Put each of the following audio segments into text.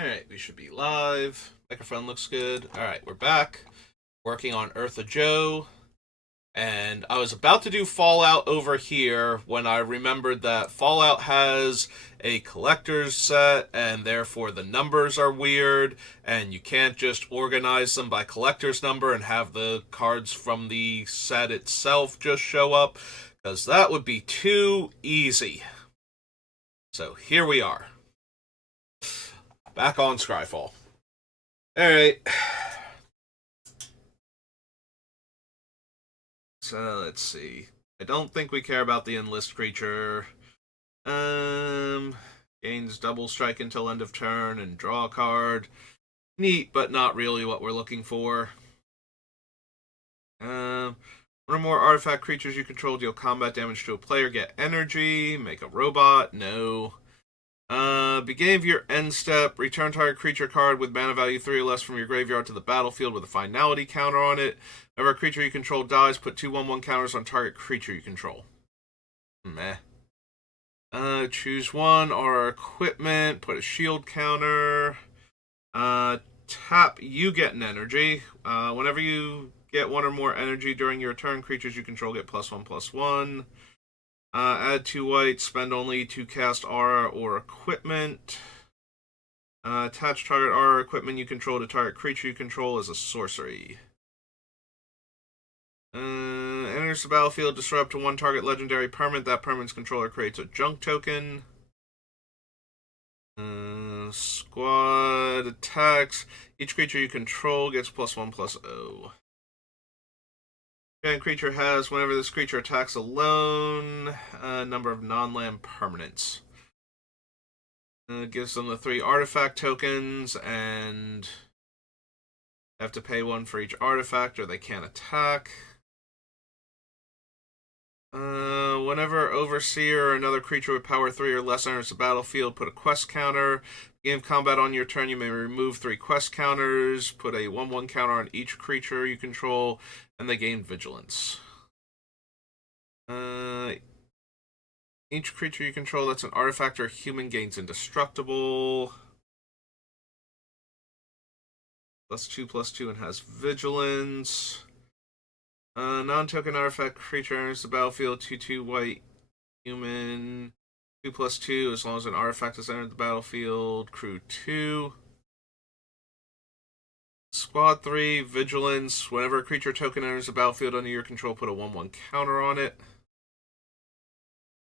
Alright, we should be live. Microphone looks good. Alright, we're back. Working on Eartha Joe. And I was about to do Fallout over here when I remembered that Fallout has a collector's set, and therefore the numbers are weird, and you can't just organize them by collector's number and have the cards from the set itself just show up, because that would be too easy. So here we are. Back on Scryfall. Alright. So, let's see. I don't think we care about the enlist creature. Gains double strike until end of turn and draw a card. Neat, but not really what we're looking for. One or more artifact creatures you control deal combat damage to a player, get energy, make a robot, no. Beginning of your end step, return target creature card with mana value 3 or less from your graveyard to the battlefield with a finality counter on it. Whenever a creature you control dies, put 2/1/1 counters on target creature you control. Meh. Choose one or equipment, put a shield counter. Tap, you get an energy. Whenever you get one or more energy during your turn, creatures you control get +1/+1. Add 2 white, spend only to cast aura or equipment. Attach target aura or equipment you control to target creature you control as a sorcery. Enters the battlefield, disrupt to one target legendary permanent. That permanent's controller creates a junk token. Squad attacks. Each creature you control gets +1/+0. And creature has, whenever this creature attacks alone, a number of non-land permanents. Gives them the 3 artifact tokens, and have to pay 1 for each artifact, or they can't attack. Whenever Overseer or another creature with power 3 or less enters the battlefield, put a quest counter. Beginning of combat on your turn, you may remove 3 quest counters, put a 1/1 counter on each creature you control, and they gain vigilance. Each creature you control that's an artifact or human gains indestructible. +2/+2 and has vigilance. Non-token artifact creature enters the battlefield, 2/2 white human. 2/+2 as long as an artifact has entered the battlefield. Crew 2. Squad 3, vigilance. Whenever a creature token enters the battlefield under your control, put a 1/1 counter on it.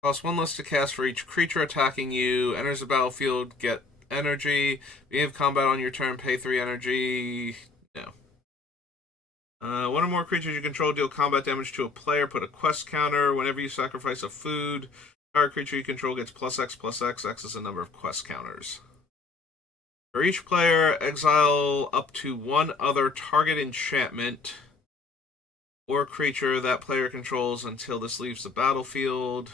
Cost 1 less to cast for each creature attacking you. Enters the battlefield, get energy. Beginning of combat on your turn, pay 3 energy. No. One or more creatures you control deal combat damage to a player. Put a quest counter. Whenever you sacrifice a food, target creature you control gets +X/+X. X is the number of quest counters. For each player, exile up to 1 other target enchantment or creature that player controls until this leaves the battlefield.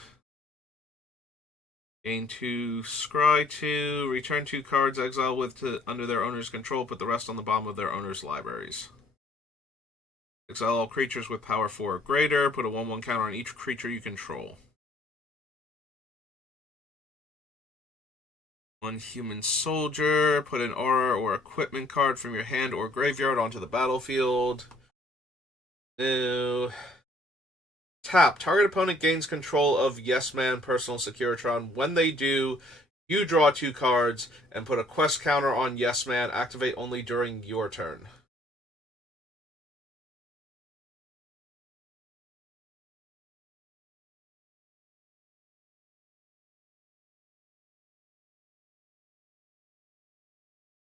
Gain 2, scry 2, return 2 cards, exile under their owner's control, put the rest on the bottom of their owner's libraries. Exile all creatures with power 4 or greater, put a 1/1 counter on each creature you control. 1 human soldier, put an aura or equipment card from your hand or graveyard onto the battlefield. No. Tap. Target opponent gains control of Yes Man Personal Securitron. When they do, you draw 2 cards and put a quest counter on Yes Man. Activate only during your turn.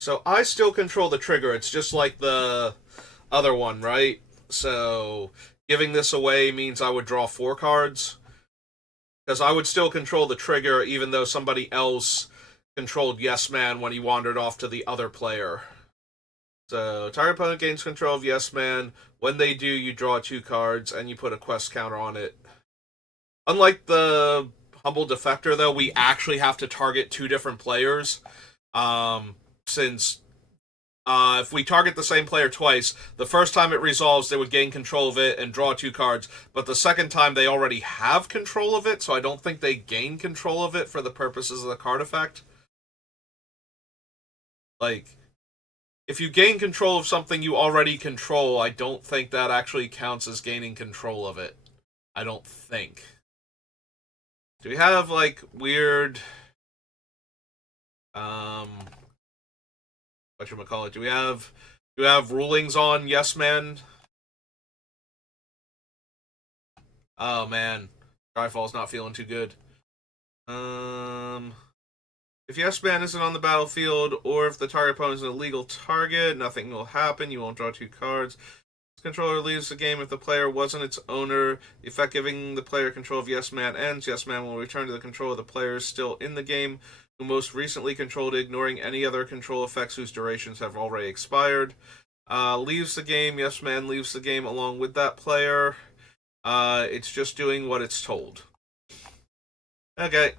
So I still control the trigger. It's just like the other one, right? So giving this away means I would draw 4 cards. Because I would still control the trigger even though somebody else controlled Yes Man when he wandered off to the other player. So target opponent gains control of Yes Man. When they do, you draw 2 cards and you put a quest counter on it. Unlike the Humble Defector, though, we actually have to target 2 different players. Since if we target the same player twice, the first time it resolves, they would gain control of it and draw 2 cards. But the second time, they already have control of it, so I don't think they gain control of it for the purposes of the card effect. Like, if you gain control of something you already control, I don't think that actually counts as gaining control of it. I don't think. Do we have, like, weird, um, whatchamacallit, do we have rulings on Yes Man? Oh, man. Skyfall's not feeling too good. If Yes Man isn't on the battlefield, or if the target opponent is an illegal target, nothing will happen. You won't draw 2 cards. Controller leaves the game if the player wasn't its owner. The effect giving the player control of Yes Man ends. Yes Man will return to the control of the players still in the game, who most recently controlled, ignoring any other control effects whose durations have already expired. Leaves the game. Yes Man leaves the game along with that player. It's just doing what it's told. Okay.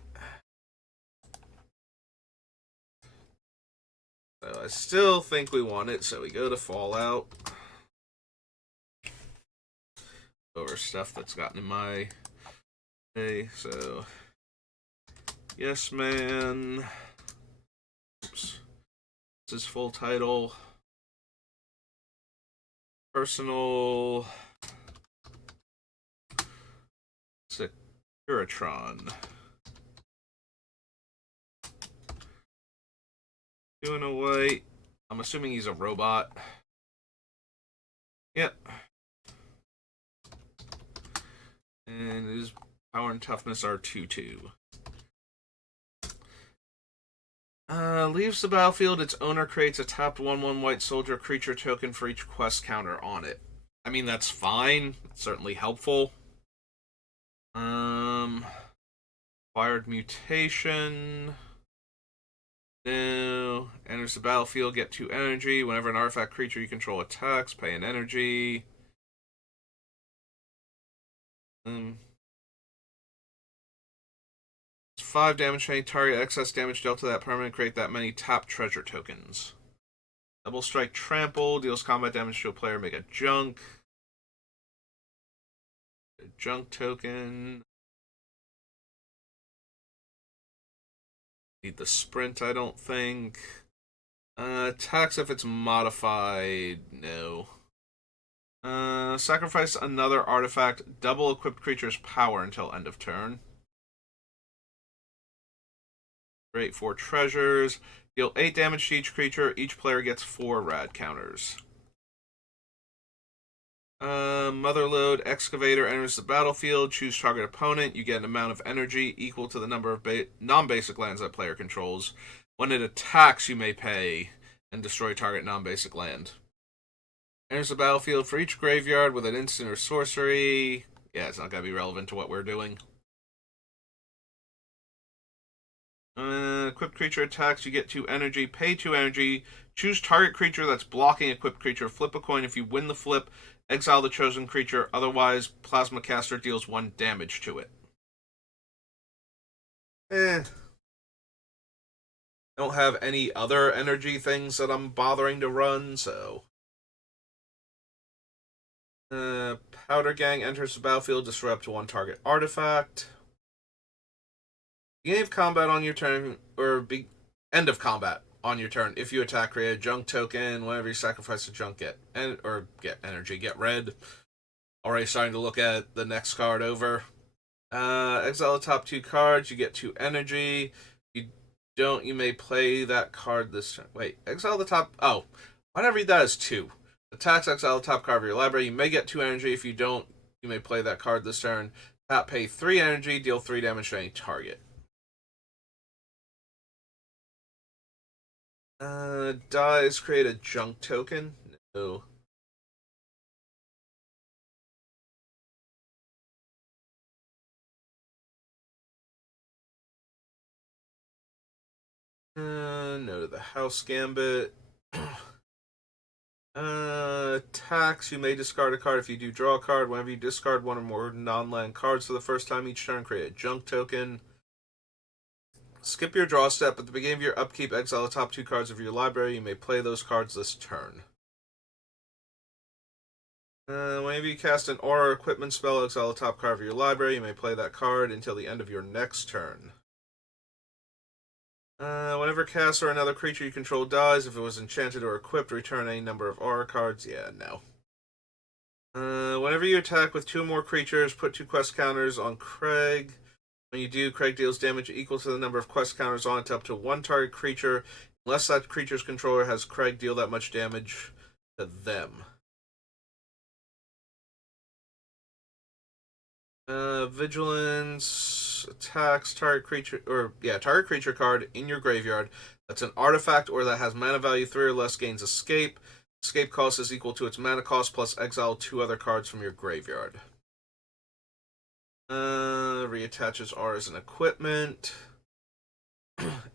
So I still think we want it, so we go to Fallout. Over stuff that's gotten in my way, so Yes Man. Oops. This is full title. Personal Securitron. Doing away. I'm assuming he's a robot. Yep. And his power and toughness are 2/2. Leaves the battlefield. Its owner creates a tapped 1/1 white soldier creature token for each quest counter on it. I mean, that's fine. It's certainly helpful. Acquired mutation. No. Enters the battlefield, get 2 energy. Whenever an artifact creature you control attacks, pay an energy. 5 damage to any target. Excess damage dealt to that permanent. Create that many tapped treasure tokens. Double strike trample. Deals combat damage to a player. Make a junk. A junk token. Need the sprint, I don't think. Attacks if it's modified. No. Sacrifice another artifact. Double equipped creature's power until end of turn. Create 4 treasures. Deal 8 damage to each creature. Each player gets 4 rad counters. Motherlode Excavator enters the battlefield. Choose target opponent. You get an amount of energy equal to the number of non-basic lands that player controls. When it attacks, you may pay and destroy target non-basic land. Enters the battlefield for each graveyard with an instant or sorcery. Yeah, it's not going to be relevant to what we're doing. Equipped creature attacks, you get 2 energy, pay 2 energy, choose target creature that's blocking equipped creature, flip a coin. If you win the flip, exile the chosen creature, otherwise Plasma Caster deals 1 damage to it. Don't have any other energy things that I'm bothering to run, so... Powder Gang enters the battlefield, destroy up to 1 target artifact. Beginning of combat on your turn, or end of combat on your turn. If you attack, create a junk token. Whenever you sacrifice a junk, get energy, get red. Already starting to look at the next card over. Exile the top 2 cards. You get 2 energy. You don't. You may play that card this turn. Wait, exile the top. Oh, why did I read that as 2? Attacks, exile the top card of your library. You may get 2 energy. If you don't, you may play that card this turn. Tap, pay 3 energy. Deal 3 damage to any target. Dies, create a junk token? No. No to the House Gambit. Tax, you may discard a card. If you do, draw a card. Whenever you discard 1 or more non-land cards for the first time each turn, create a junk token. Skip your draw step. At the beginning of your upkeep, exile the top 2 cards of your library. You may play those cards this turn. Whenever you cast an aura or equipment spell, exile the top card of your library. You may play that card until the end of your next turn. Whenever cast or another creature you control dies, if it was enchanted or equipped, return any number of aura cards. Yeah, no. Whenever you attack with two or more creatures, put two quest counters on Craig. When you do, Craig deals damage equal to the number of quest counters on it to up to one target creature, unless that creature's controller has Craig deal that much damage to them. Vigilance attacks target creature card in your graveyard that's an artifact or that has mana value 3 or less gains escape. Escape cost is equal to its mana cost plus exile two other cards from your graveyard. Reattaches R as an equipment.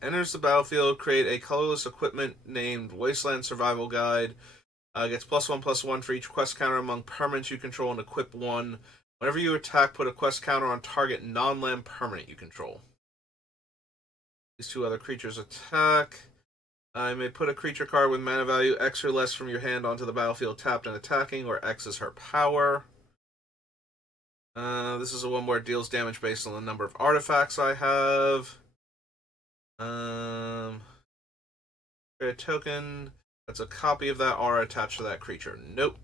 Enters the battlefield, create a colorless equipment named Wasteland Survival Guide. Gets +1/+1 for each quest counter among permanents you control and equip one. Whenever you attack, put a quest counter on target non-land permanent you control. These two other creatures attack. You may put a creature card with mana value X or less from your hand onto the battlefield tapped and attacking, where X is her power. This is a one where it deals damage based on the number of artifacts I have. A token that's a copy of that aura attached to that creature. Nope.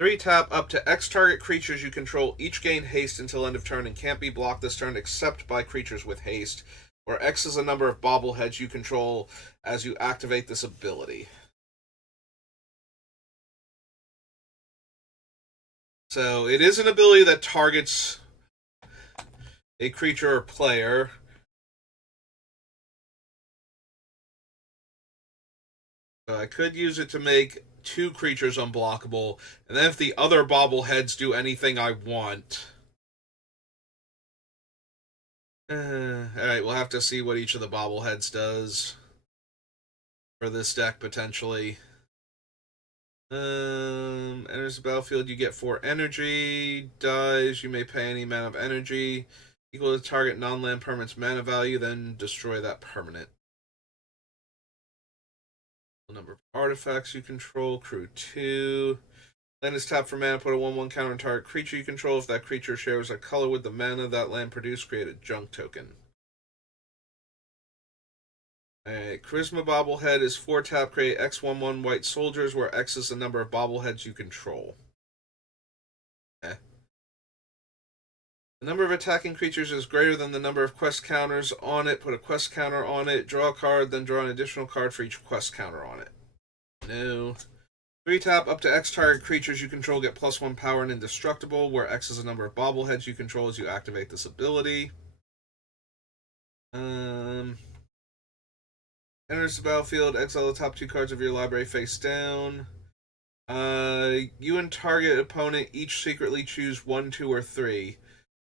3 tap up to X target creatures you control each gain haste until end of turn and can't be blocked this turn except by creatures with haste, where X is the number of bobbleheads you control as you activate this ability. So it is an ability that targets a creature or player. So I could use it to make two creatures unblockable, and then if the other bobbleheads do anything I want. Alright, we'll have to see what each of the bobbleheads does for this deck, potentially. Enters the battlefield, you get 4 energy. Dies, you may pay any amount of energy equal to target non-land permanent's mana value, then destroy that permanent. The number of artifacts you control, crew 2. Land is tapped for mana, put a 1/1 counter on target creature you control. If that creature shares a color with the mana that land produced, create a junk token. Alright, Charisma Bobblehead is 4 tap, create X/1/1 white soldiers, where X is the number of bobbleheads you control. The number of attacking creatures is greater than the number of quest counters on it. Put a quest counter on it, draw a card, then draw an additional card for each quest counter on it. No. 3 tap up to X target creatures you control get +1 power and indestructible, where X is the number of bobbleheads you control as you activate this ability. Enters the battlefield, exile the top 2 cards of your library face down. You and target opponent each secretly choose 1, 2, or 3.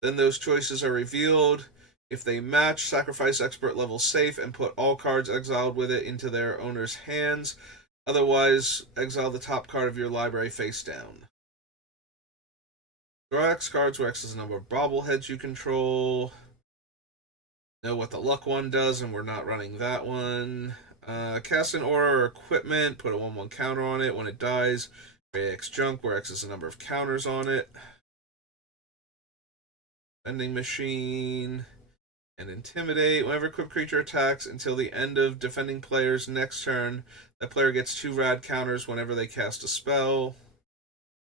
Then those choices are revealed. If they match, sacrifice expert level safe and put all cards exiled with it into their owner's hands. Otherwise, exile the top card of your library face down. Draw X cards where X is the number of bobbleheads you control. Know what the luck one does, and we're not running that one. Cast an aura or equipment, put a 1/1 counter on it. When it dies, create X junk, where X is the number of counters on it. Vending machine and intimidate. Whenever equipped creature attacks until the end of defending player's next turn, that player gets 2 rad counters whenever they cast a spell.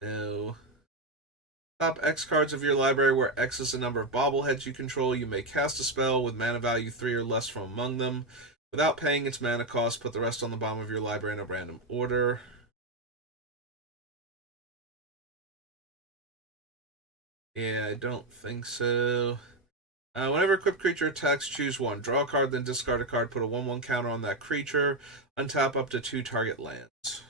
No. Top X cards of your library, where X is the number of bobbleheads you control. You may cast a spell with mana value 3 or less from among them. Without paying its mana cost, put the rest on the bottom of your library in a random order. Yeah, I don't think so. Whenever equipped creature attacks, choose 1. Draw a card, then discard a card. Put a 1/1 counter on that creature. Untap up to 2 target lands.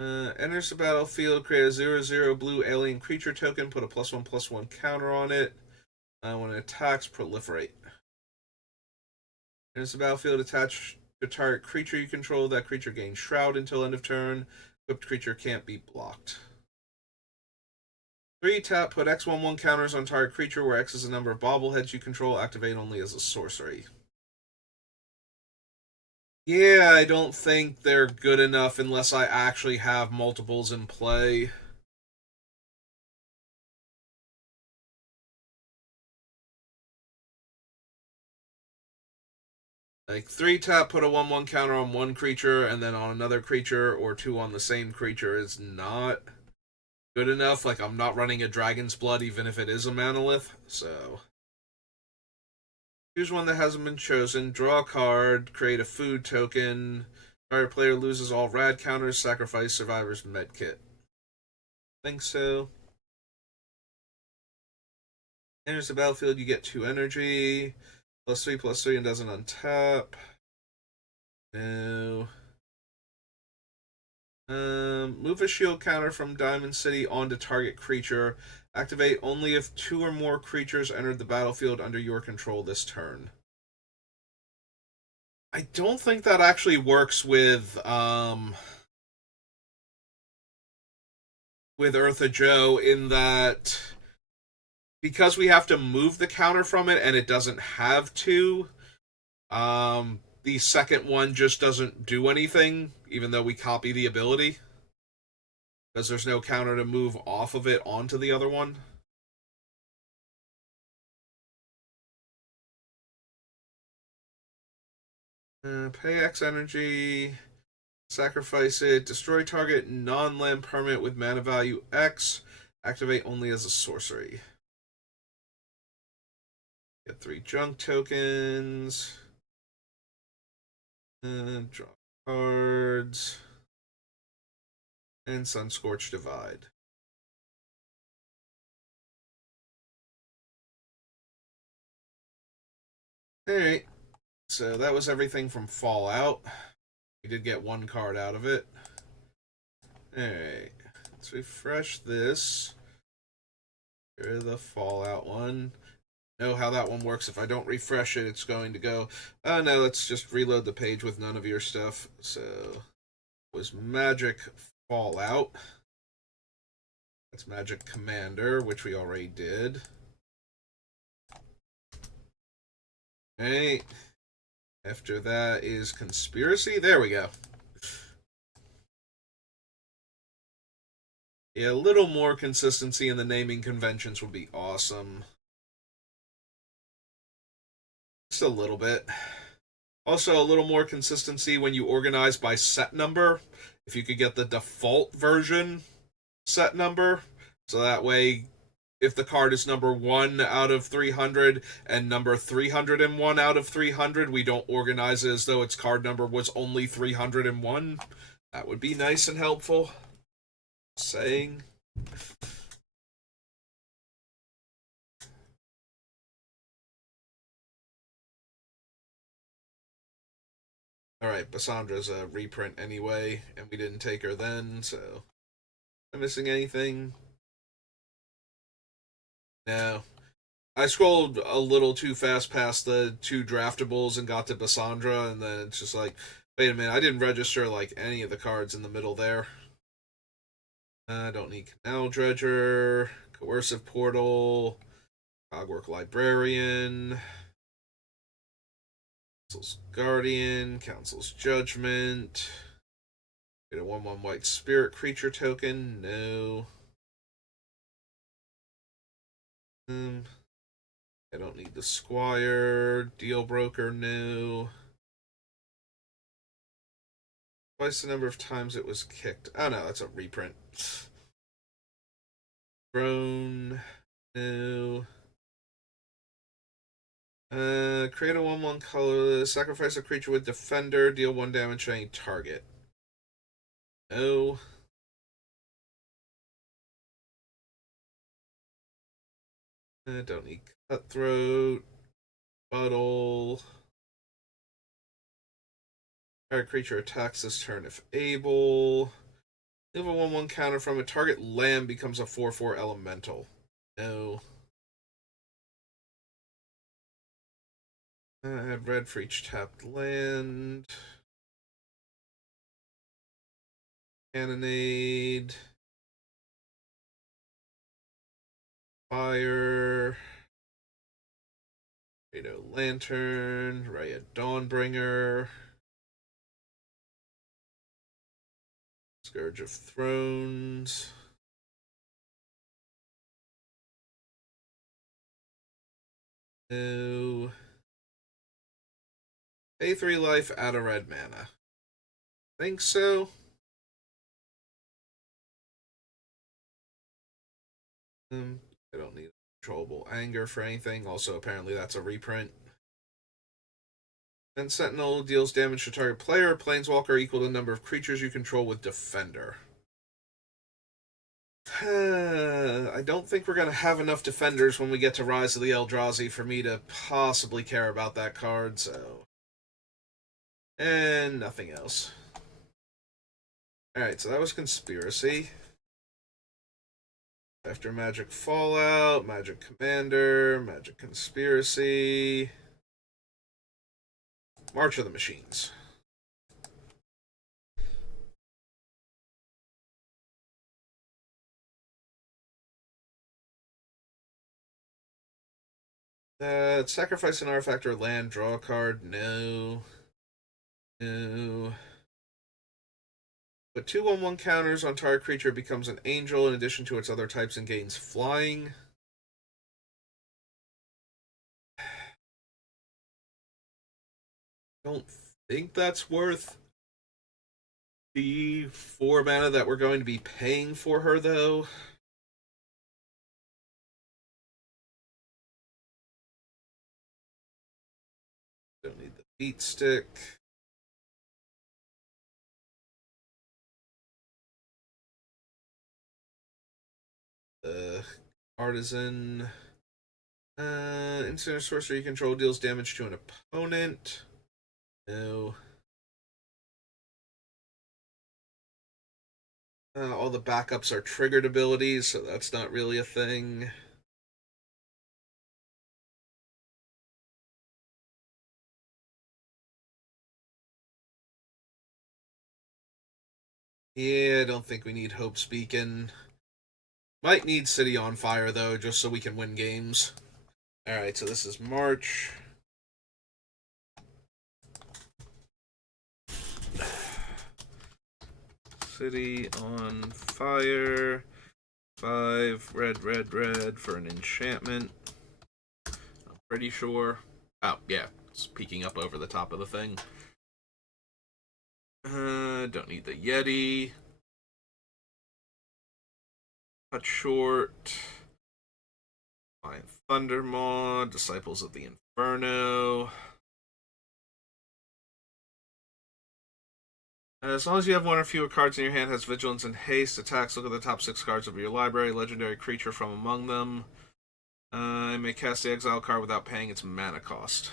Enters the battlefield, create a 0/0 blue alien creature token. Put a +1/+1 counter on it. When it attacks, proliferate. Enters the battlefield, attach to target creature you control. That creature gains Shroud until end of turn. Equipped creature can't be blocked. 3 tap, put X/1/1 counters on target creature, where X is the number of bobbleheads you control. Activate only as a sorcery. Yeah, I don't think they're good enough unless I actually have multiples in play. Like 3 tap, put a 1/1 counter on one creature, and then on another creature, or 2 on the same creature is not good enough. Like, I'm not running a Dragon's Blood, even if it is a Manalith. So, choose one that hasn't been chosen, draw a card, create a food token. Target player loses all rad counters, sacrifice Survivor's Medkit. Think so. Enters the battlefield, you get 2 energy. +3/+3 and doesn't untap. No. Move a shield counter from Diamond City onto target creature. Activate only if 2 or more creatures entered the battlefield under your control this turn. I don't think that actually works with Ertha Joe, in that because we have to move the counter from it and it doesn't have to, the second one just doesn't do anything, even though we copy the ability. Because there's no counter to move off of it onto the other one. Pay X energy, sacrifice it, destroy target non-land permanent with mana value X, activate only as a sorcery. Get 3 junk tokens. Draw cards. And Sunscorched Divide. Alright, so that was everything from Fallout. We did get 1 card out of it. Alright, let's refresh this. Here's the Fallout one. Know how that one works. If I don't refresh it, it's going to go, oh no, let's just reload the page with none of your stuff. So, it was Magic Fallout. That's Magic Commander, which we already did. Alright. After that is Conspiracy. There we go. Yeah, a little more consistency in the naming conventions would be awesome. Just a little bit. Also, a little more consistency when you organize by set number. If you could get the default version set number, so that way, if the card is number 1 out of 300 and number 301 out of 300, we don't organize it as though its card number was only 301. That would be nice and helpful. Saying. Alright, Bassandra's a reprint anyway, and we didn't take her then, so. Am I missing anything? No. I scrolled a little too fast past the 2 draftables and got to Bassandra, and then it's just like, wait a minute, I didn't register like any of the cards in the middle there. I don't need Canal Dredger, Coercive Portal, Cogwork Librarian, Council's Guardian, Council's Judgment. Get a 1/1 white spirit creature token. No. I don't need the Squire. Deal Broker. No. Twice the number of times it was kicked. Oh no, that's a reprint. Throne. No. Create a 1/1 colorless. Sacrifice a creature with Defender. Deal 1 damage to any target. No. Don't need Cutthroat. Buttle. Target creature attacks this turn if able. Deal a 1/1 counter from a target land becomes a 4/4 elemental. No. Add red for each tapped land. Cannonade. Fire. Rado Lantern. Raya Dawnbringer. Scourge of Thrones. No. Pay 3 life, add a red mana. Think so? I don't need controllable anger for anything. Also, apparently that's a reprint. Then Sentinel deals damage to target player, planeswalker equal to the number of creatures you control with Defender. I don't think we're going to have enough Defenders when we get to Rise of the Eldrazi for me to possibly care about that card, so... And nothing else. Alright, so that was Conspiracy. After Magic Fallout, Magic Commander, Magic Conspiracy... March of the Machines. Sacrifice an artifact or land, draw a card. No. No. But 2/1/1 counters on target creature becomes an angel in addition to its other types and gains flying. Don't think that's worth the 4 mana that we're going to be paying for her, though. Don't need the beat stick. Artisan. Instant or sorcery control deals damage to an opponent. No. All the backups are triggered abilities, so that's not really a thing. Yeah, I don't think we need Hope's Beacon. Might need City on Fire, though, just so we can win games. Alright, so this is March. City on Fire. 5 red, red, red for an enchantment. I'm pretty sure. Oh, yeah. It's peeking up over the top of the thing. Don't need the Yeti. Cut short. Fine Thundermaw. Disciples of the Inferno. As long as you have one or fewer cards in your hand has Vigilance and Haste, attacks, look at the top 6 cards of your library, legendary creature from among them. You may cast the exile card without paying its mana cost.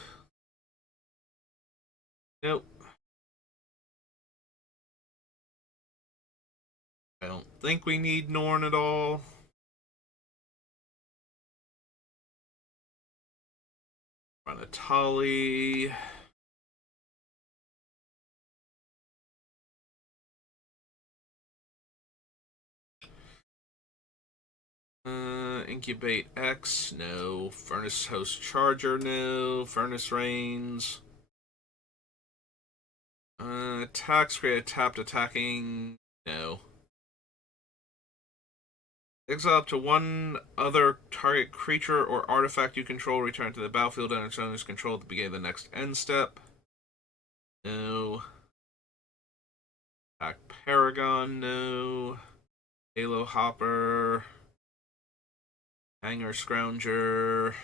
Nope. I don't think we need Norn at all. Run a Tali. Incubate X, no. Furnace Host Charger, no. Furnace Rains. Attacks create tapped attacking, no. Exile up to one other target creature or artifact you control, return to the battlefield under its owner's control at the beginning of the next end step. No. Attack Paragon, no. Halo Hopper. Hanger Scrounger.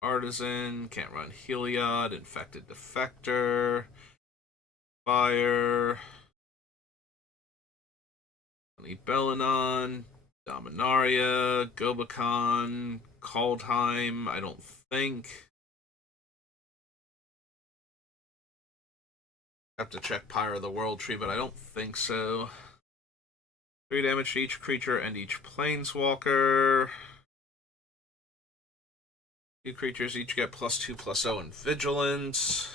Artisan. Can't run Heliod. Infected Defector. Fire. Bellinon. Dominaria. Gobakon. Kaldheim. I don't think. Have to check Pyre of the World Tree, but I don't think so. 3 damage to each creature and each planeswalker. 2 creatures each get +2/+0 in Vigilance.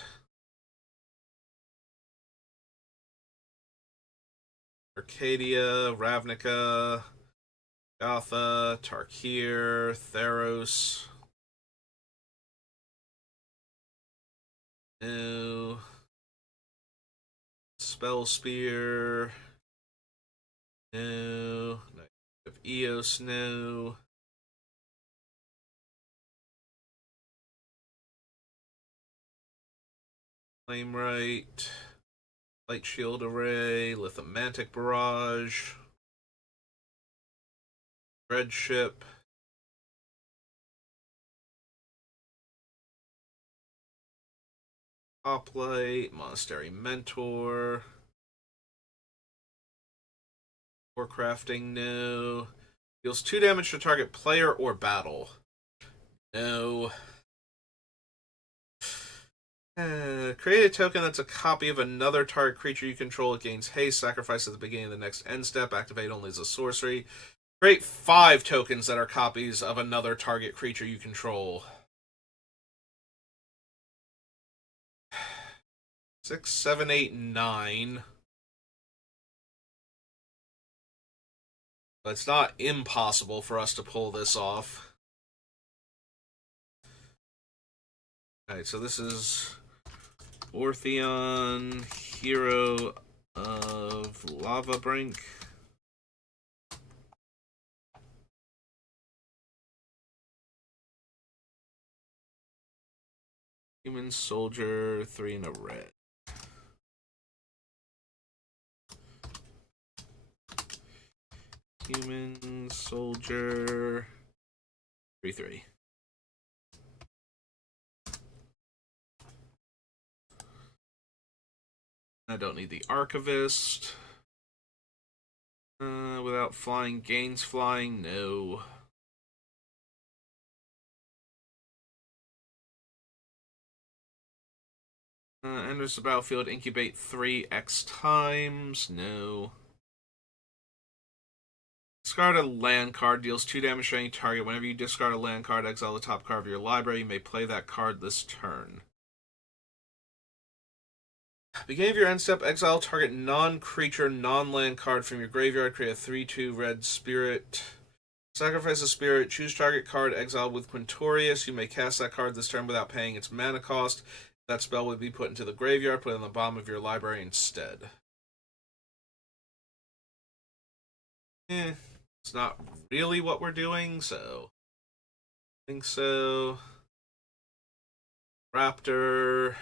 Arcadia, Ravnica, Gotha, Tarkir, Theros. No. Spell Spear. No. Knight of Eos, no. Flame Right, Light Shield Array, Lithomantic Barrage, Red Ship, Hoplite, Monastery Mentor, Warcrafting, no. Deals 2 damage to target player or battle. No. Create a token that's a copy of another target creature you control. It gains haste. Sacrifice at the beginning of the next end step. Activate only as a sorcery. Create 5 tokens that are copies of another target creature you control. 6, 7, 8, 9. But it's not impossible for us to pull this off. Alright, so this is Ortheon, Hero of Lavabrink. Human Soldier, 3 and a red. Human Soldier, 3/3. I don't need the Archivist. Without flying, gains flying, no. Enters the battlefield, incubate 3x times, no. Discard a land card, deals 2 damage to any target. Whenever you discard a land card, exile the top card of your library. You may play that card this turn. Beginning of your end step, exile target non-creature, non-land card from your graveyard. Create a 3/2 red spirit. Sacrifice a spirit. Choose target card exiled with Quintorius. You may cast that card this turn without paying its mana cost. That spell would be put into the graveyard. Put it on the bottom of your library instead. It's not really what we're doing, so I think so. Raptor.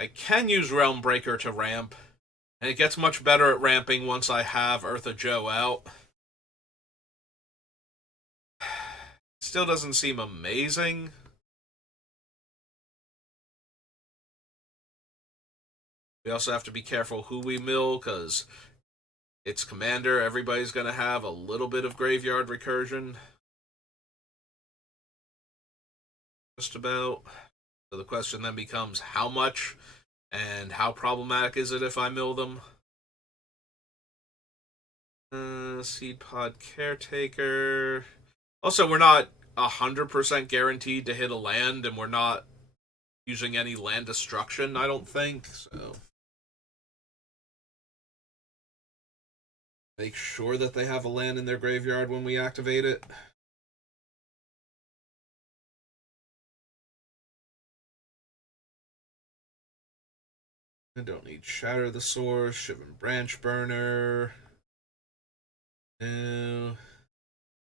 I can use Realm Breaker to ramp, and it gets much better at ramping once I have Ertha Joe out. Still doesn't seem amazing. We also have to be careful who we mill, because it's Commander. Everybody's going to have a little bit of graveyard recursion. Just about. So the question then becomes how much, and how problematic is it if I mill them? Seed Pod Caretaker. Also, we're not 100% guaranteed to hit a land, and we're not using any land destruction, I don't think, so make sure that they have a land in their graveyard when we activate it. I don't need Shatter the Source, Shivan Branch Burner. No.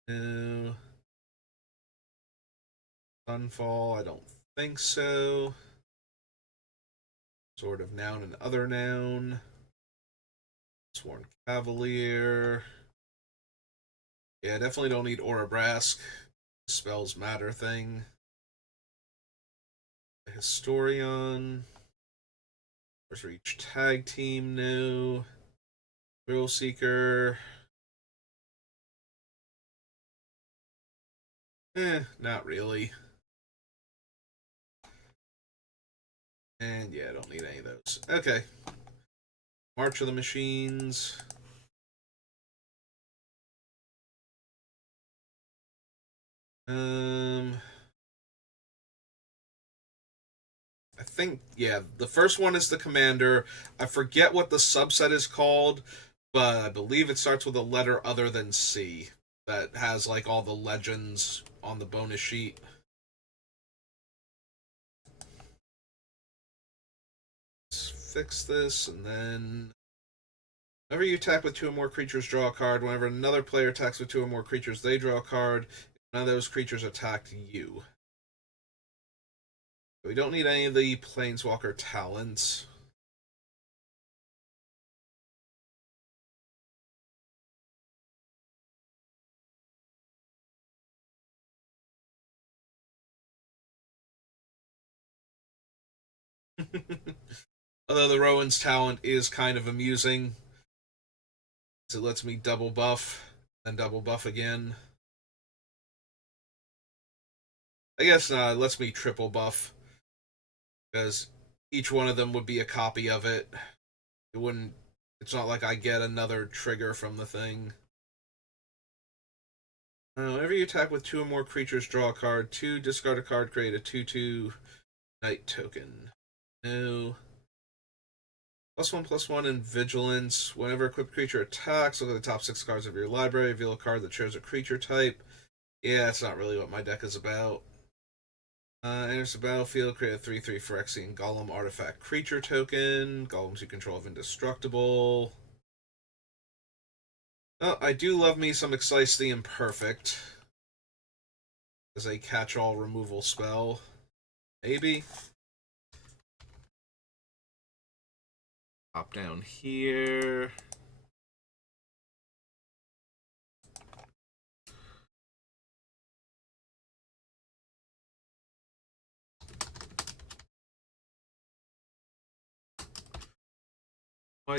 No. Sunfall, I don't think so. Sword of Noun and Other Noun. Sworn Cavalier. Yeah, definitely don't need Aura Brask. Spells matter thing. Historian. First Reach Tag Team, no. Thrill Seeker. Not really. And yeah, I don't need any of those. Okay. March of the Machines. I think, yeah, the first one is the Commander. I forget what the subset is called, but I believe it starts with a letter other than C that has like all the legends on the bonus sheet. It's fix this, and then whenever you attack with 2 or more creatures, draw a card. Whenever another player attacks with 2 or more creatures, they draw a card. None of those creatures attacked you. We don't need any of the Planeswalker talents. Although the Rowan's talent is kind of amusing. It lets me double buff, then double buff again. I guess not, it lets me triple buff. Because each one of them would be a copy of it. It wouldn't... It's not like I get another trigger from the thing. Whenever you attack with 2 or more creatures, draw a card. 2, discard a card, create a 2/2 Knight token. No. +1/+1 in Vigilance. Whenever a equipped creature attacks, look at the top 6 cards of your library. Reveal a card that shows a creature type. Yeah, that's not really what my deck is about. Enters the battlefield, create a 3/3 Phyrexian Golem artifact creature token. Golems you control have indestructible. Oh, I do love me some Excise the Imperfect as a catch-all removal spell. Maybe. Pop down here.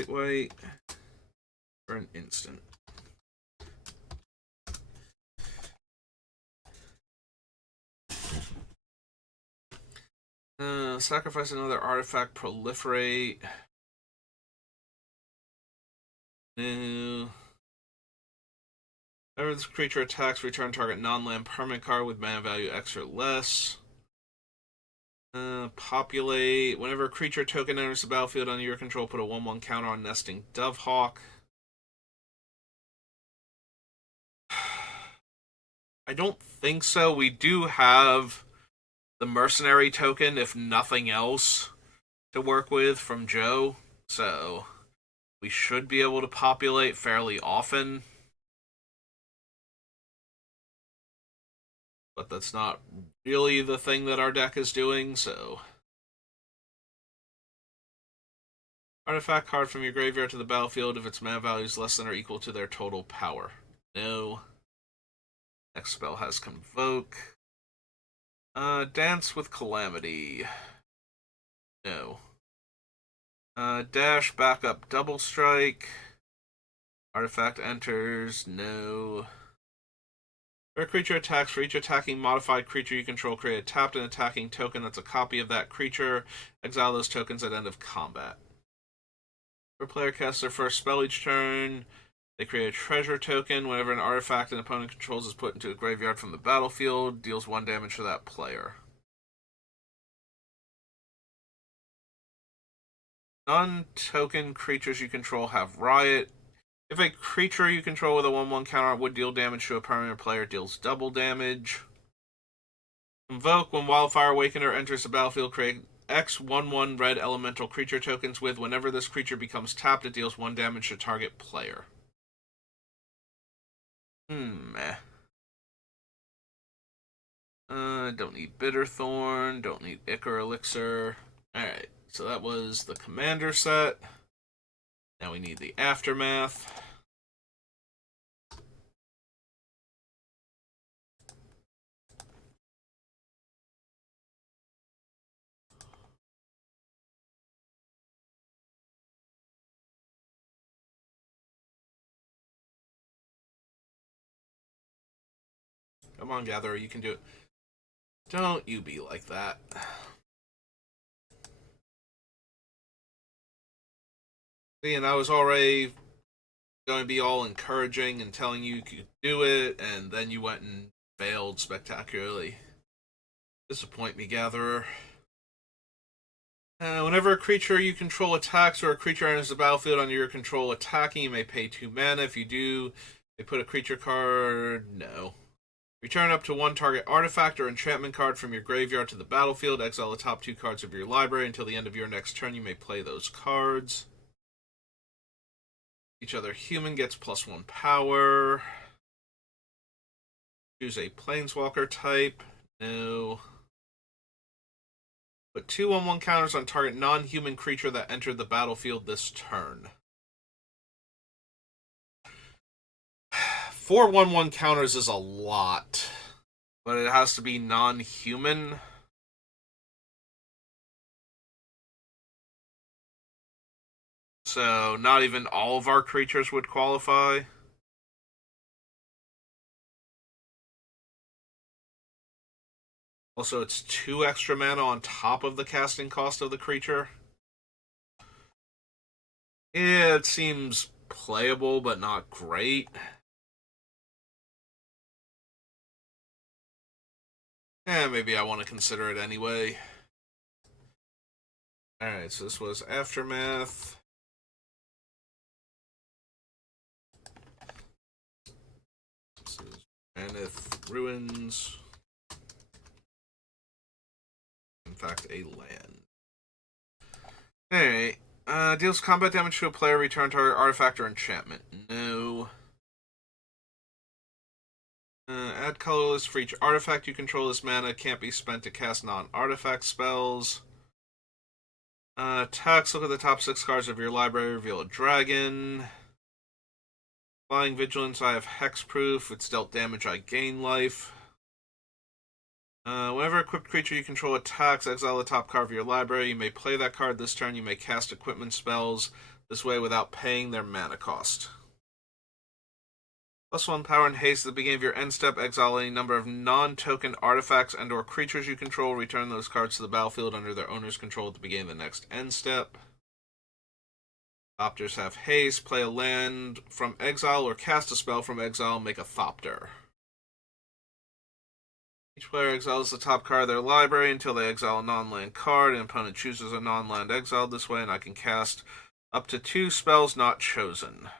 White for an instant. Sacrifice another artifact, proliferate. No. Whenever this creature attacks, return target non-land permanent card with mana value X or less. Populate. Whenever a creature token enters the battlefield under your control, put a 1/1 counter on Nesting Dovehawk. I don't think so. We do have the Mercenary token, if nothing else, to work with from Joe. So we should be able to populate fairly often. But that's not really the thing that our deck is doing, so... Artifact card from your graveyard to the battlefield if its mana value is less than or equal to their total power. No. Next spell has Convoke. Dance with Calamity. No. Dash, backup, double strike. Artifact enters. No. Where a creature attacks, for each attacking modified creature you control, create a tapped and attacking token that's a copy of that creature. Exile those tokens at end of combat. For a player casts their first spell each turn, they create a treasure token. Whenever an artifact an opponent controls is put into a graveyard from the battlefield, deals 1 damage to that player. Non-token creatures you control have Riot. If a creature you control with a 1/1 counter would deal damage to a permanent player, deals double damage. Convoke. When Wildfire Awakener enters the battlefield, create X 1/1 red elemental creature tokens with. Whenever this creature becomes tapped, it deals 1 damage to target player. Don't need Bitterthorn. Don't need Ichor Elixir. Alright, so that was the Commander set. Now we need the Aftermath. Come on, Gatherer, you can do it. Don't you be like that. See, and I was already going to be all encouraging and telling you could do it, and then you went and failed spectacularly. Disappoint me, Gatherer. Whenever a creature you control attacks or a creature enters the battlefield under your control attacking, you may pay 2 mana. If you do, they put a creature card... No. Return up to one target artifact or enchantment card from your graveyard to the battlefield. Exile the top 2 cards of your library. Until the end of your next turn, you may play those cards. Each other human gets +1 power. Choose a planeswalker type. No. Put 2/1/1 counters on target non-human creature that entered the battlefield this turn. 4/1/1 counters is a lot, but it has to be non-human. So not even all of our creatures would qualify. Also, it's 2 extra mana on top of the casting cost of the creature. Yeah, it seems playable, but not great. Maybe I want to consider it anyway. Alright, so this was Aftermath. This is Maneth Ruins. In fact, a land. Alright. Deals combat damage to a player, return target artifact or enchantment. No. Add colorless for each artifact you control. This mana can't be spent to cast non-artifact spells. Attacks, look at the top 6 cards of your library, reveal a dragon. Flying Vigilance, I have Hexproof. It's dealt damage, I gain life. Whenever a equipped creature you control attacks, exile the top card of your library. You may play that card this turn. You may cast equipment spells this way without paying their mana cost. +1 power and haste at the beginning of your end step. Exile any number of non-token artifacts and or creatures you control. Return those cards to the battlefield under their owner's control at the beginning of the next end step. Thopters have haste. Play a land from exile or cast a spell from exile. Make a Thopter. Each player exiles the top card of their library until they exile a non-land card. An opponent chooses a non-land exiled this way, and I can cast up to 2 spells not chosen.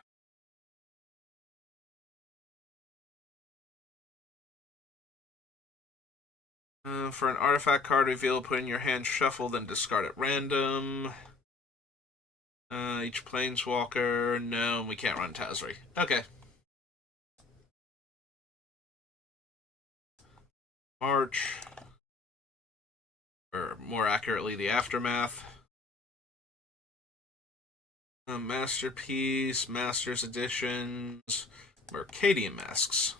For an artifact card reveal, put in your hand, shuffle, then discard at random. Each planeswalker. No, we can't run Tazri. Okay. March. Or more accurately, the Aftermath. Masterpiece, Masters Editions, Mercadian Masks.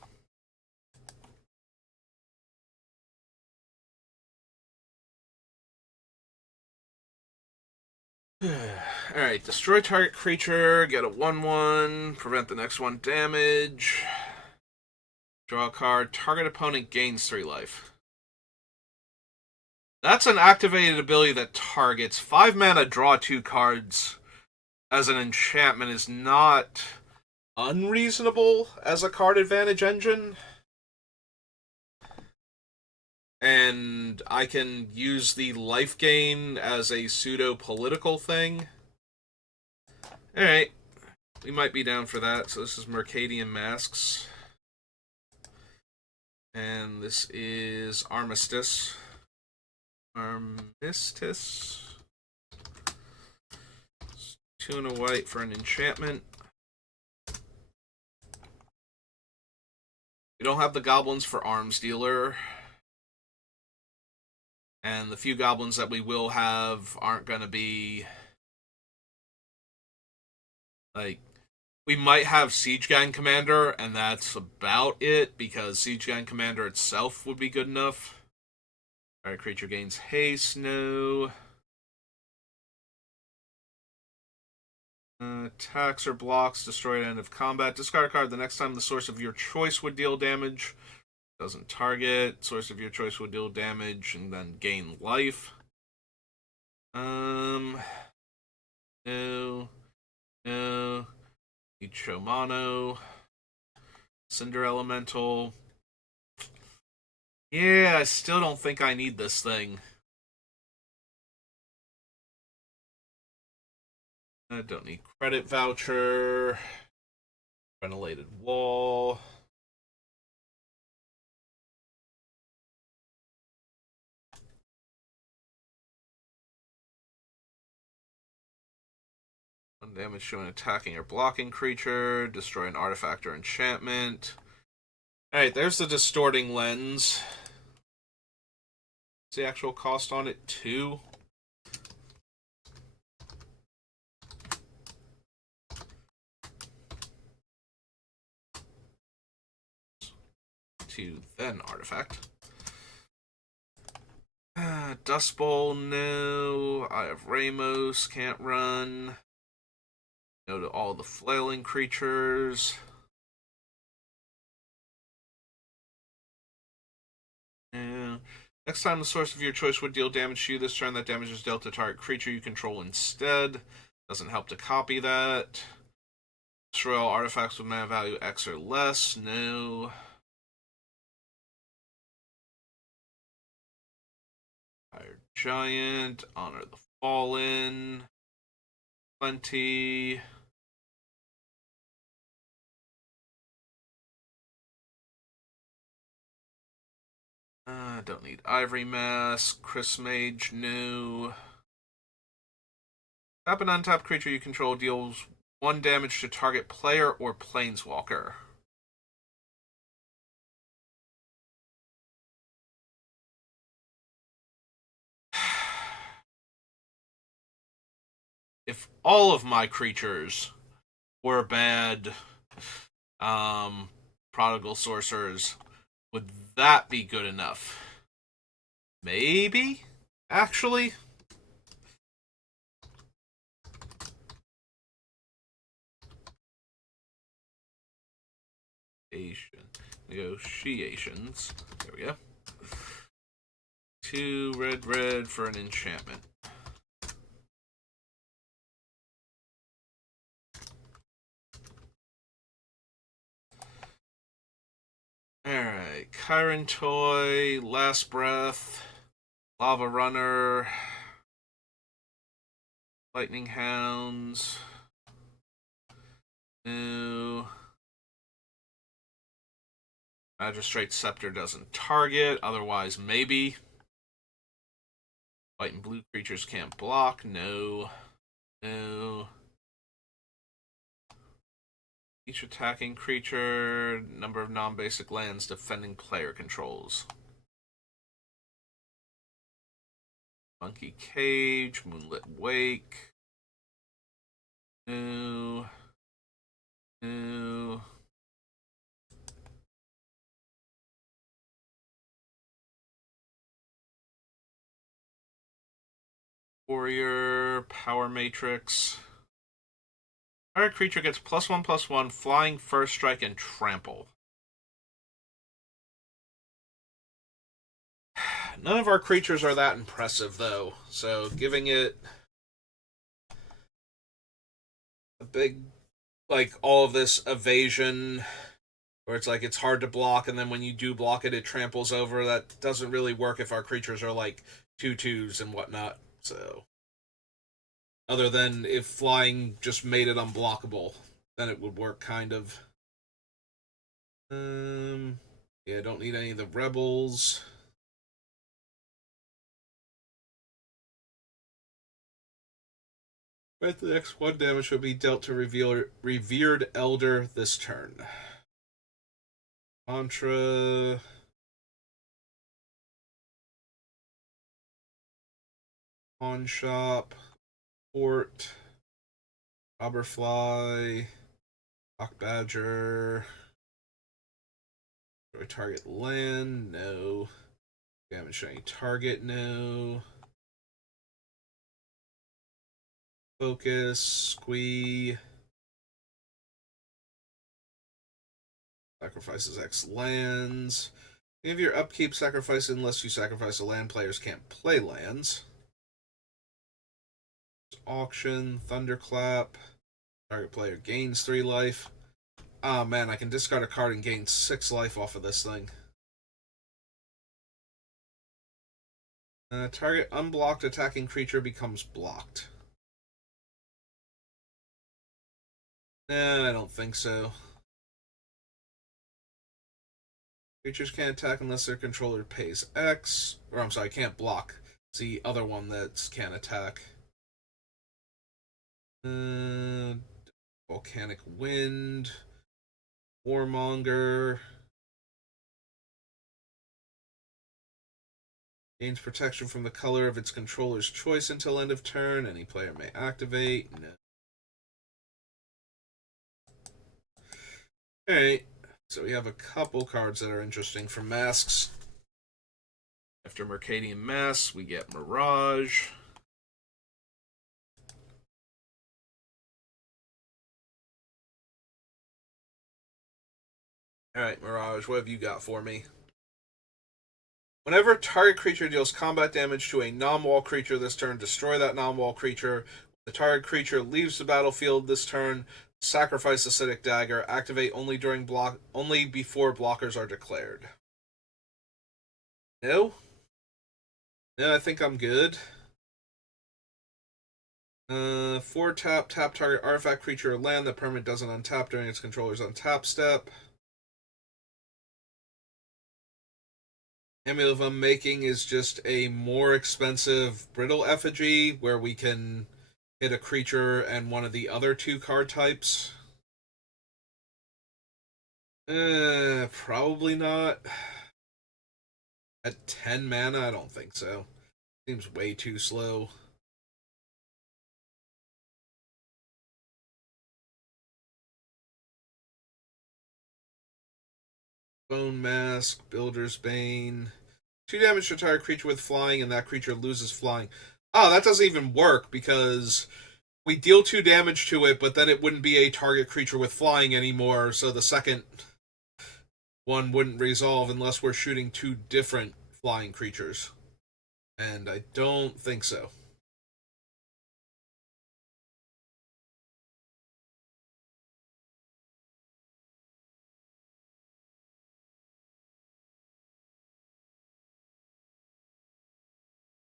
Alright, destroy target creature, get a 1/1, prevent the next one damage. Draw a card, target opponent gains 3 life. That's an activated ability that targets 5 mana, draw 2 cards as an enchantment is not unreasonable as a card advantage engine. And I can use the life gain as a pseudo-political thing. Alright. We might be down for that. So this is Mercadian Masks. And this is Armistice. Armistice. 2 and a white for an enchantment. We don't have the goblins for Arms Dealer. And the few goblins that we will have aren't going to be... Like, we might have Siege Gang Commander, and that's about it, because Siege Gang Commander itself would be good enough. Alright, creature gains haste, no. Attacks or blocks, destroy at end of combat. Discard a card the next time the source of your choice would deal damage. Doesn't target. Source of your choice would deal damage and then gain life. No. No. Icho Mono. Cinder Elemental. Yeah, I still don't think I need this thing. I don't need Credit Voucher. Ventilated Wall. Damage to an attacking or blocking creature. Destroy an artifact or enchantment. Alright, there's the distorting lens. What's the actual cost on it? 2. Then artifact. Dust Bowl, no. Eye of Ramos, can't run. No to all the flailing creatures. Yeah. Next time the source of your choice would deal damage to you this turn, that damage is dealt to target creature you control instead. Doesn't help to copy that. Destroy all artifacts with mana value X or less, no. Fire Giant, Honor the Fallen, Plenty. Don't need Ivory Mask, Chris Mage, no. Tap an untapped creature you control deals 1 damage to target player or planeswalker. If all of my creatures were bad prodigal sorcerers, would that be good enough? Maybe? Actually? Negotiations. There we go. 2 red for an enchantment. Alright, Chiron Toy, Last Breath, Lava Runner, Lightning Hounds, no. Magistrate Scepter doesn't target, otherwise maybe. White and blue creatures can't block, no. No. Each attacking creature, number of non-basic lands defending player controls. Monkey Cage, Moonlit Wake. No. No. Warrior, Power Matrix. Target creature gets +1/+1, flying, first strike, and trample. None of our creatures are that impressive, though. So giving it a big, like, all of this evasion, where it's like it's hard to block, and then when you do block it, it tramples over. That doesn't really work if our creatures are like 2/2s and whatnot. So, other than if flying just made it unblockable, then it would work kind of. Yeah, don't need any of the rebels. But the next 1 damage will be dealt to Revered Elder this turn. Contra. Pawn Shop. Port. Robberfly. Hawk Badger. Do I target land? No. Damage any target? No. Focus. Squee. Sacrifices X lands. If your upkeep sacrifice unless you sacrifice a land, players can't play lands. Auction, Thunderclap. Target player gains 3 life. Oh man, I can discard a card and gain 6 life off of this thing. Target unblocked attacking creature becomes blocked. Nah, I don't think so. Creatures can't attack unless their controller pays X. Or I'm sorry, can't block. It's the other one that can't attack. Uh, Volcanic Wind, Warmonger. Gains protection from the color of its controller's choice until end of turn. Any player may activate. No. Alright, so we have a couple cards that are interesting for masks. After Mercadian Mask, we get Mirage. Alright, Mirage, what have you got for me? Whenever target creature deals combat damage to a non-wall creature this turn, destroy that non-wall creature. The target creature leaves the battlefield this turn, sacrifice Acidic Dagger, activate only before blockers are declared. No? No, I think I'm good. 4 tap target artifact creature or land. The permanent doesn't untap during its controller's untap step. Amulet of Unmaking is just a more expensive Brittle Effigy where we can hit a creature and one of the other 2 card types. Probably not. At 10 mana, I don't think so. Seems way too slow. Bone Mask, Builder's Bane. 2 damage to target creature with flying, and that creature loses flying. Oh, that doesn't even work because we deal 2 damage to it, but then it wouldn't be a target creature with flying anymore, so the second one wouldn't resolve unless we're shooting 2 different flying creatures. And I don't think so.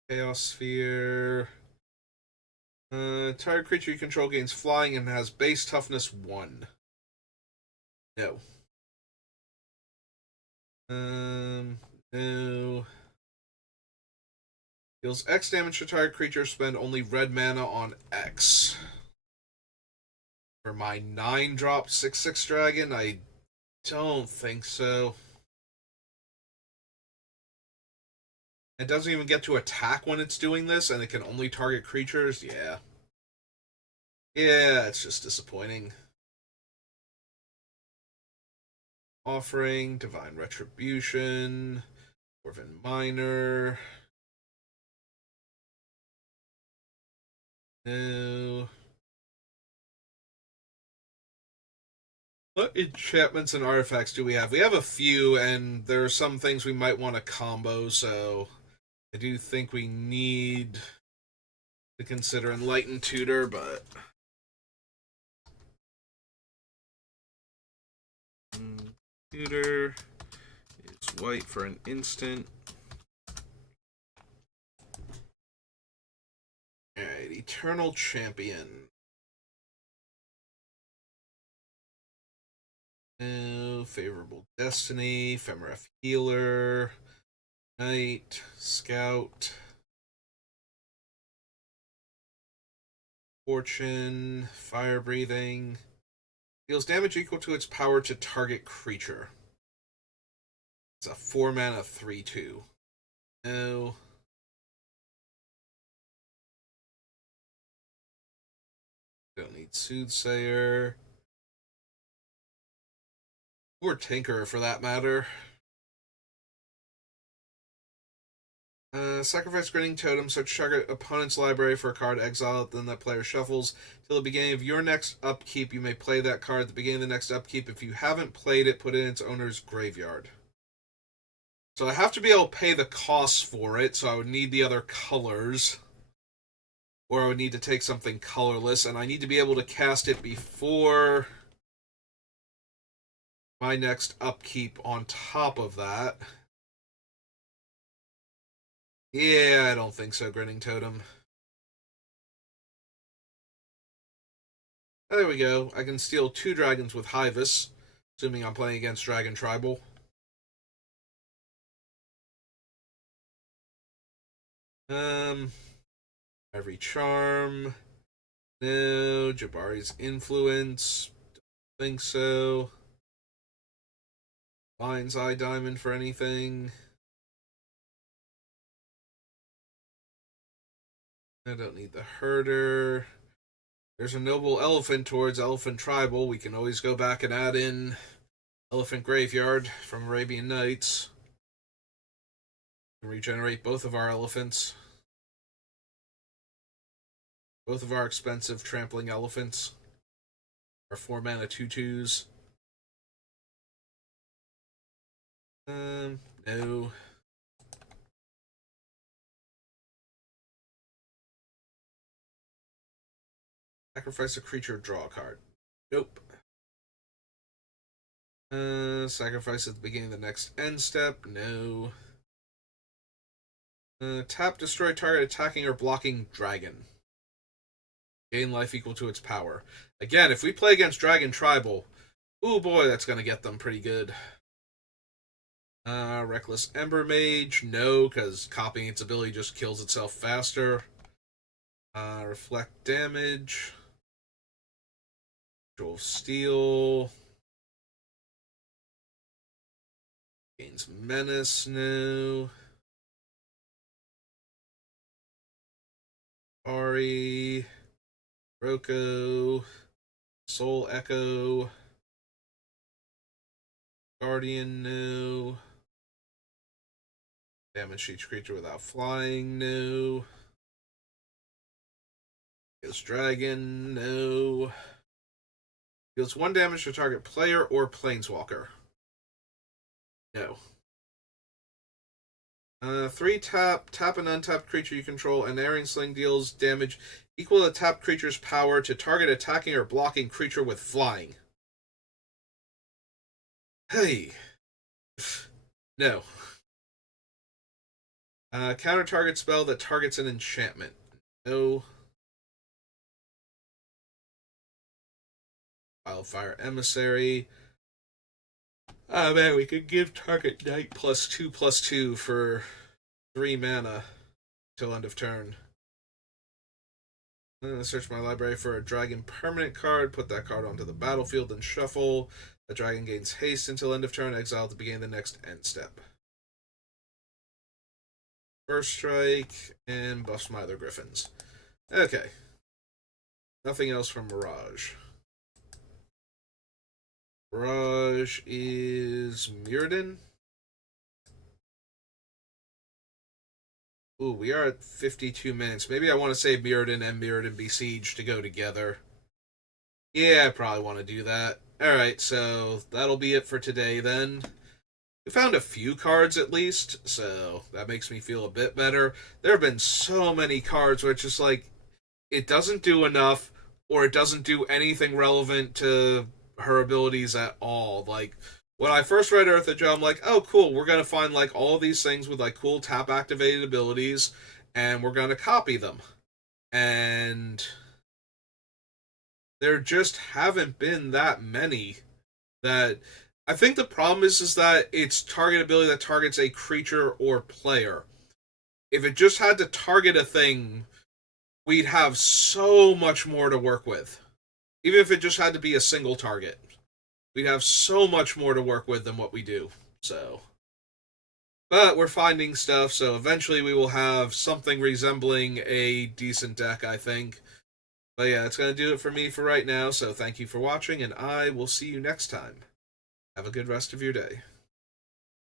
Chaos Sphere. Target creature you control gains flying and has base toughness 1. No. No. Deals X damage to target creature, spend only red mana on X. For my 9-drop 6/6 dragon, I don't think so. It doesn't even get to attack when it's doing this, and it can only target creatures? Yeah. Yeah, it's just disappointing. Offering, Divine Retribution, Dwarven Miner. No. What enchantments and artifacts do we have? We have a few, and there are some things we might want to combo, so I do think we need to consider Enlightened Tutor, but Tutor is white for an instant. Alright, Eternal Champion. No, Favorable Destiny, Femref Healer, Knight, Scout, Fortune, Fire Breathing. Deals damage equal to its power to target creature. It's a 4 mana 3/2. No. Don't need Soothsayer. Or Tinker, for that matter. Sacrifice Grinning Totem, search target opponent's library for a card, exile it, then that player shuffles. Till the beginning of your next upkeep, you may play that card. At the beginning of the next upkeep, if you haven't played it, put it in its owner's graveyard. So I have to be able to pay the costs for it, so I would need the other colors. Or I would need to take something colorless, and I need to be able to cast it before my next upkeep on top of that. Yeah, I don't think so, Grinning Totem. Oh, there we go. I can steal 2 dragons with Hyvus, assuming I'm playing against Dragon Tribal. Every charm. No. Jabari's Influence. Don't think so. Lion's Eye Diamond for anything. I don't need the Herder. There's a Noble Elephant towards Elephant Tribal. We can always go back and add in Elephant Graveyard from Arabian Nights. We can regenerate both of our elephants. Both of our expensive trampling elephants. Our 4-mana 2/2s. No. Sacrifice a creature, draw a card. Nope. Sacrifice at the beginning of the next end step. No. Tap, destroy target attacking or blocking dragon. Gain life equal to its power. Again, if we play against Dragon Tribal, ooh boy, that's gonna get them pretty good. Reckless Ember Mage, no, because copying its ability just kills itself faster. Reflect damage. Jewel of Steel. Gains Menace, no. Ari. Roko. Soul Echo. Guardian, no. Damage each creature without flying, no. Ghost Dragon, no. Deals 1 damage to target player or planeswalker. No. 3 tap, tap an untapped creature you control, and Erring Sling deals damage equal to tapped creature's power to target attacking or blocking creature with flying. Hey. No. Counter target spell that targets an enchantment. No. Wildfire Emissary. Oh man, we could give target knight +2/+2 for 3 mana till end of turn. I'm gonna search my library for a dragon permanent card, put that card onto the battlefield, and shuffle. The dragon gains haste until end of turn, exile at the beginning of the next end step. First strike, and buffs my other griffins. Okay. Nothing else from Mirage. Mirage is Mirrodin. Ooh, we are at 52 minutes. Maybe I want to save Mirrodin and Mirrodin Besiege to go together. Yeah, I probably want to do that. Alright, so that'll be it for today then. We found a few cards at least, so that makes me feel a bit better. There have been so many cards where it's just like, it doesn't do enough, or it doesn't do anything relevant to her abilities at all. Like, when I first read Ertha Joe, I'm like, oh cool, we're gonna find like all these things with like cool tap activated abilities, and we're gonna copy them. And there just haven't been that many. That I think the problem is that it's target ability that targets a creature or player. If it just had to target a thing, we'd have so much more to work with. Even if it just had to be a single target, we'd have so much more to work with than what we do. So, but we're finding stuff, so eventually we will have something resembling a decent deck, I think. But yeah, that's going to do it for me for right now, so thank you for watching, and I will see you next time. Have a good rest of your day.